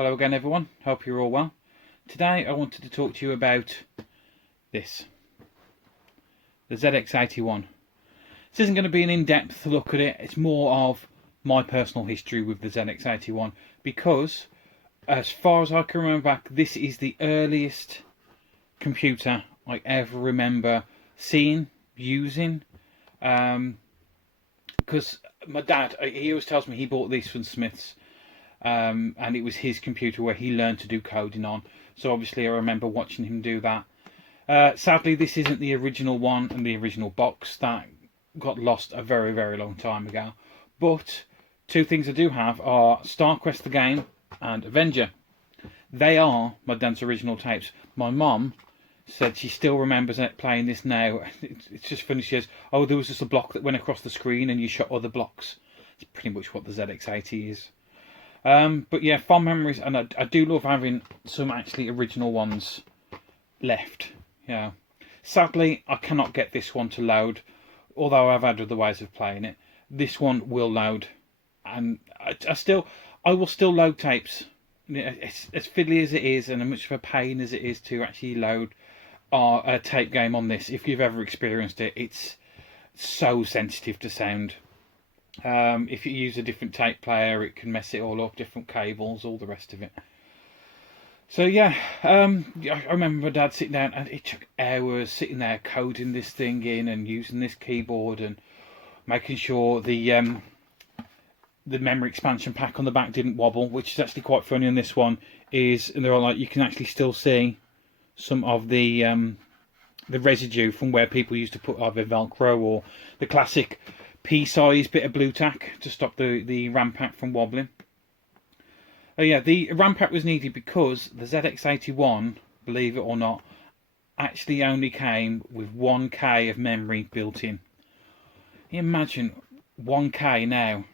Hello again everyone, hope you're all well. Today I wanted to talk to you about this, the Zx81. This isn't going to be an in-depth look at it, it's more of my personal history with the Zx81 because as far as I can remember back, this is the earliest computer I ever remember seeing, using, because my dad, he always tells me he bought these from Smith's. And it was his computer where he learned to do coding on. So obviously I remember watching him do that. Sadly, this isn't the original one and the original box. That got lost a very, very long time ago. But two things I do have are StarQuest the game and Avenger. They are my dad's original tapes. My mum said she still remembers playing this now. It's just funny. She says, "Oh, there was just a block that went across the screen and you shot other blocks." It's pretty much what the ZX80 is. But yeah, fond memories, and I do love having some actually original ones left. Yeah. Sadly, I cannot get this one to load, although I've had other ways of playing it. This one will load, and I will still load tapes. It's as fiddly as it is, and as much of a pain as it is to actually load a tape game on this. If you've ever experienced it, it's so sensitive to sound. If you use a different tape player, it can mess it all up, different cables, all the rest of it. So yeah, I remember my dad sitting down, and it took hours sitting there coding this thing in and using this keyboard and making sure the memory expansion pack on the back didn't wobble, which is actually quite funny on this one. And they're all like, you can actually still see some of the residue from where people used to put either Velcro or the classic pea-sized bit of blue tack to stop the RAM pack from wobbling. Oh yeah, the RAM pack was needed because the ZX81, believe it or not, actually only came with 1K of memory built in. You imagine 1K now,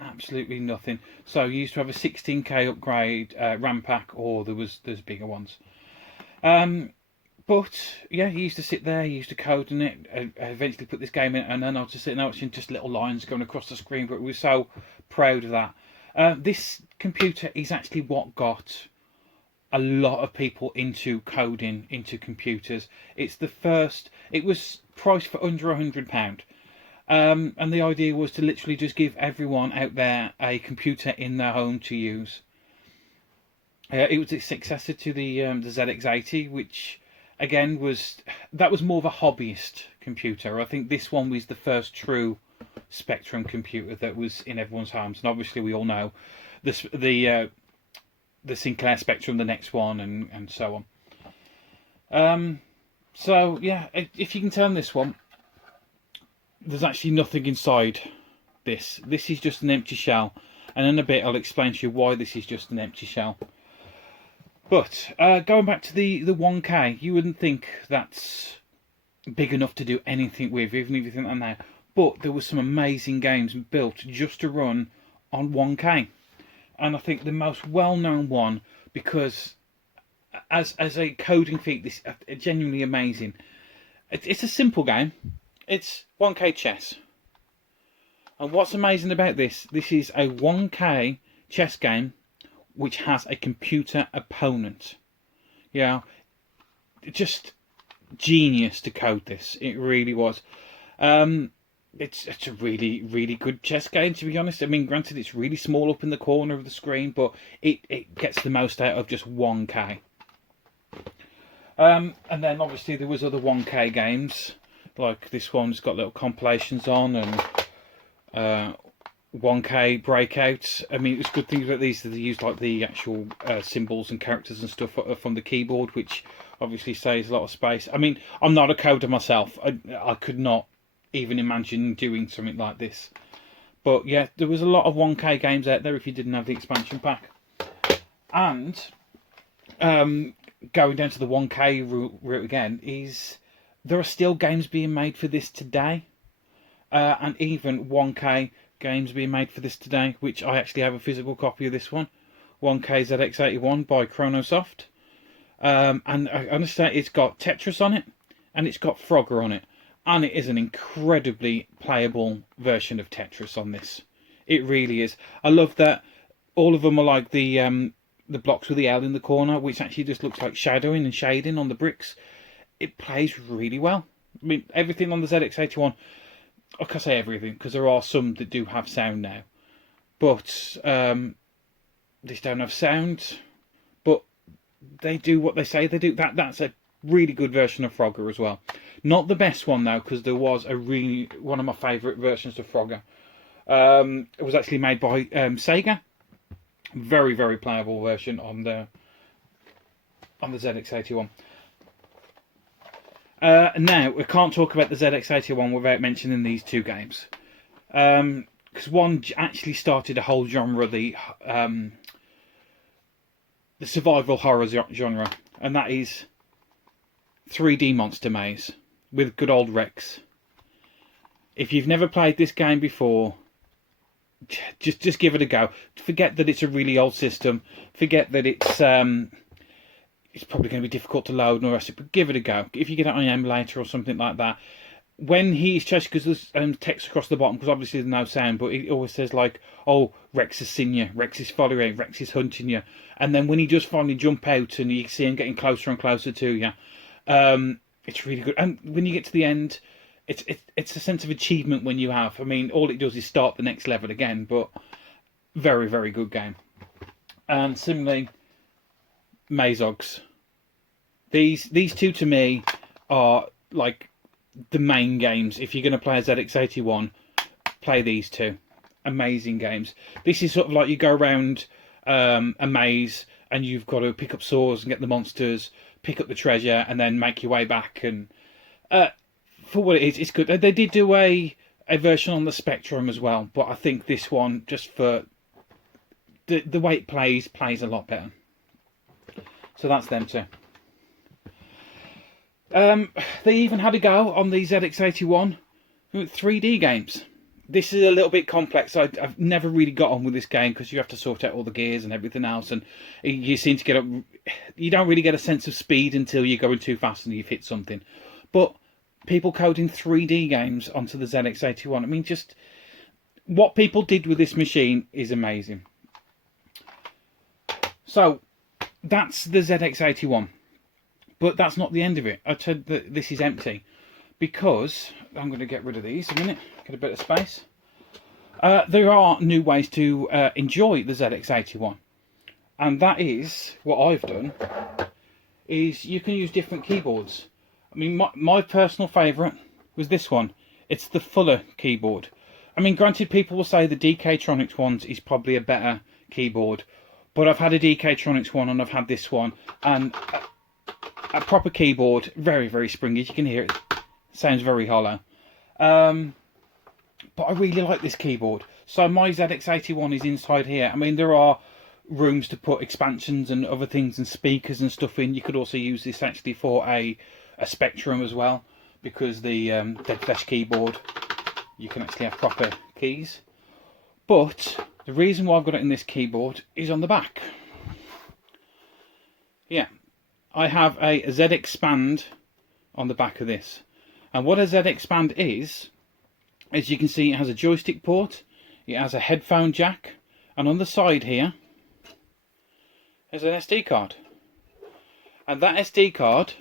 absolutely nothing. So you used to have a 16K upgrade RAM pack, or there's bigger ones. But yeah, he used to sit there, he used to code in it, eventually put this game in, and then I was just sitting there watching just little lines going across the screen, but we were so proud of that. This computer is actually what got a lot of people into coding, into computers. It was priced for under £100. And the idea was to literally just give everyone out there a computer in their home to use. It was a successor to the ZX80, which again was more of a hobbyist computer. I think this one was the first true Spectrum computer that was in everyone's homes, and obviously we all know the Sinclair Spectrum, the next one, and so on. So yeah, if you can tell this one, there's actually nothing inside this. This is just an empty shell, and in a bit I'll explain to you why this is just an empty shell. But going back to the 1K, you wouldn't think that's big enough to do anything with, even if you think that now. But there were some amazing games built just to run on 1K. And I think the most well-known one, because as a coding feat, this is genuinely amazing. It's a simple game. It's 1K chess. And what's amazing about this is a 1K chess game which has a computer opponent. Yeah, just genius to code this. It really was. It's a really, really good chess game, to be honest. I mean, granted, it's really small up in the corner of the screen, but it gets the most out of just 1K. And then obviously there was other 1K games, like this one's got little compilations on, and 1K Breakouts. I mean, it was good things about these that they used like the actual symbols and characters and stuff from the keyboard, which obviously saves a lot of space. I mean, I'm not a coder myself. I could not even imagine doing something like this. But yeah, there was a lot of 1K games out there if you didn't have the expansion pack. And going down to the 1K route again, is there are still games being made for this today. And even 1K games being made for this today, which I actually have a physical copy of this one, 1K ZX81 by Chronosoft. And I understand it's got Tetris on it, and it's got Frogger on it, and it is an incredibly playable version of Tetris on this. It really is. I love that all of them are like the the blocks with the L in the corner, which actually just looks like shadowing and shading on the bricks. It plays really well. I mean, everything on the ZX81, I can't say everything, because there are some that do have sound now. But these don't have sound, but they do what they say they do. That's a really good version of Frogger as well. Not the best one though, because there was one of my favourite versions of Frogger. It was actually made by Sega. Very, very playable version on the ZX81. Now, we can't talk about the ZX81 without mentioning these two games. Because one actually started a whole genre, the survival horror genre. And that is 3D Monster Maze with good old Rex. If you've never played this game before, just give it a go. Forget that it's a really old system. Forget that it's probably going to be difficult to load and all the rest of it, but give it a go. If you get it on an emulator or something like that, when he's chasing, because there's text across the bottom, because obviously there's no sound, but it always says like, oh, Rex has seen you, Rex is following you, Rex is hunting you. And then when he does finally jump out and you see him getting closer and closer to you, it's really good. And when you get to the end, it's a sense of achievement when you have. I mean, all it does is start the next level again, but very, very good game. And similarly, Mazogs. These two to me are like the main games. If you're going to play a ZX81, play these two. Amazing games. This is sort of like you go around a maze and you've got to pick up swords and get the monsters, pick up the treasure, and then make your way back. And for what it is, it's good. They did do a version on the Spectrum as well, but I think this one, just for the way it plays a lot better. So that's them two. They even had a go on the ZX81 3D games. This is a little bit complex. I've never really got on with this game because you have to sort out all the gears and everything else, and you seem to get up. You don't really get a sense of speed until you're going too fast and you've hit something. But people coding 3D games onto the ZX81. I mean, just what people did with this machine is amazing. So that's the ZX81. But that's not the end of it. I said that this is empty because I'm going to get rid of these a minute, get a bit of space. There are new ways to enjoy the ZX81, and that is what I've done. Is you can use different keyboards. I mean, my personal favourite was this one. It's the Fuller keyboard. I mean, granted, people will say the DK-Tronics ones is probably a better keyboard, but I've had a DK-Tronics one and I've had this one, and a proper keyboard, very, very springy. You can hear it. Sounds very hollow. But I really like this keyboard. So my ZX81 is inside here. I mean, there are rooms to put expansions and other things and speakers and stuff in. You could also use this actually for a Spectrum as well, because the Dead Flesh keyboard, you can actually have proper keys. But the reason why I've got it in this keyboard is on the back. Yeah. I have a Z-Expand on the back of this. And what a Z-Expand is, as you can see, it has a joystick port, it has a headphone jack, and on the side here, there's an SD card. And that SD card,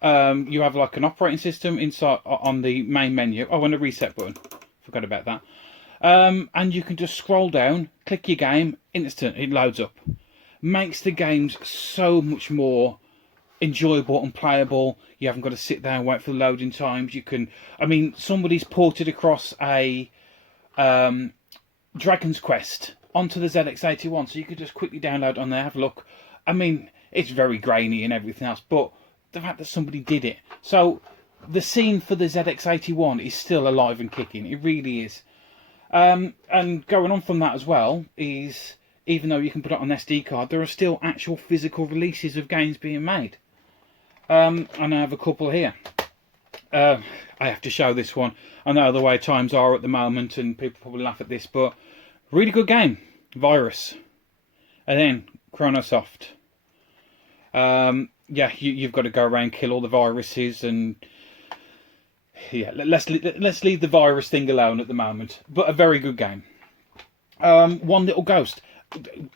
you have like an operating system inside on the main menu. Oh, and a reset button. Forgot about that. And you can just scroll down, click your game, instant, it loads up. Makes the games so much more enjoyable and playable. You haven't got to sit there and wait for the loading times. You can, I mean, somebody's ported across a Dragon's Quest onto the ZX81, so you could just quickly download on there, have a look. I mean, it's very grainy and everything else, but the fact that somebody did it. So the scene for the ZX81 is still alive and kicking. It really is. And going on from that as well is, even though you can put it on an SD card, there are still actual physical releases of games being made. And I have a couple here. I have to show this one. I know the way times are at the moment and people probably laugh at this, but really good game. Virus. And then Chronosoft. Yeah, you've got to go around, kill all the viruses, and yeah, let's leave the virus thing alone at the moment. But a very good game. One Little Ghost.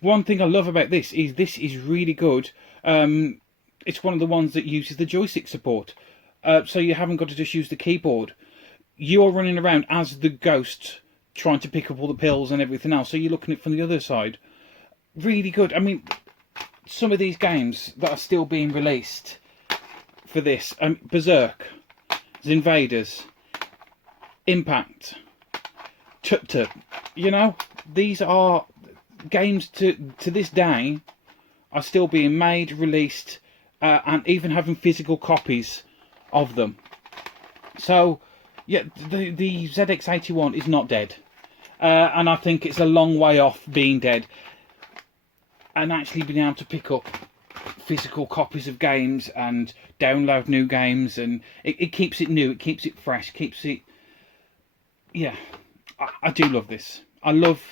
one thing I love about this is really good. It's one of the ones that uses the joystick support, so you haven't got to just use the keyboard. You're running around as the ghost trying to pick up all the pills and everything else, so you're looking at it from the other side. Really good. I mean, some of these games that are still being released for this, Berserk, Invaders, Impact, Tut, you know, these are games to this day are still being made, released, and even having physical copies of them. So yeah, the ZX81 is not dead, and I think it's a long way off being dead. And actually being able to pick up physical copies of games and download new games, and it keeps it new, it keeps it fresh, keeps it... Yeah, I do love this. I love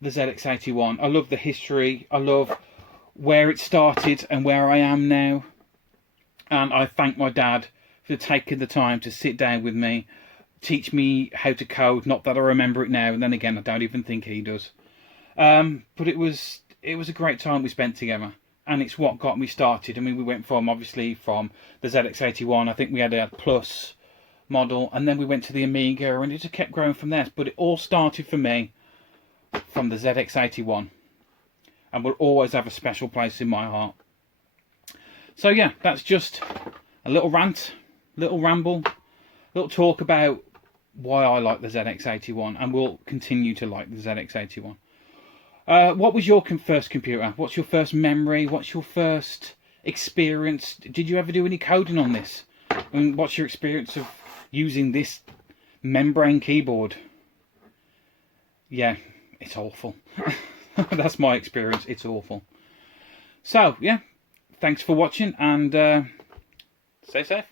the ZX81. I love the history. I love where it started and where I am now. And I thank my dad for taking the time to sit down with me, teach me how to code. Not that I remember it now, and then again, I don't even think he does. But it was a great time we spent together, and it's what got me started. I mean, we went from, obviously, from the ZX81, I think we had a Plus model, and then we went to the Amiga, and it just kept growing from there. But it all started for me from the ZX81, and will always have a special place in my heart. So yeah, that's just a little rant, little ramble, little talk about why I like the ZX81, and will continue to like the ZX81. What was your first computer? What's your first memory? What's your first experience? Did you ever do any coding on this? And what's your experience of using this membrane keyboard? Yeah, it's awful. That's my experience. It's awful. So, yeah, thanks for watching, and stay safe.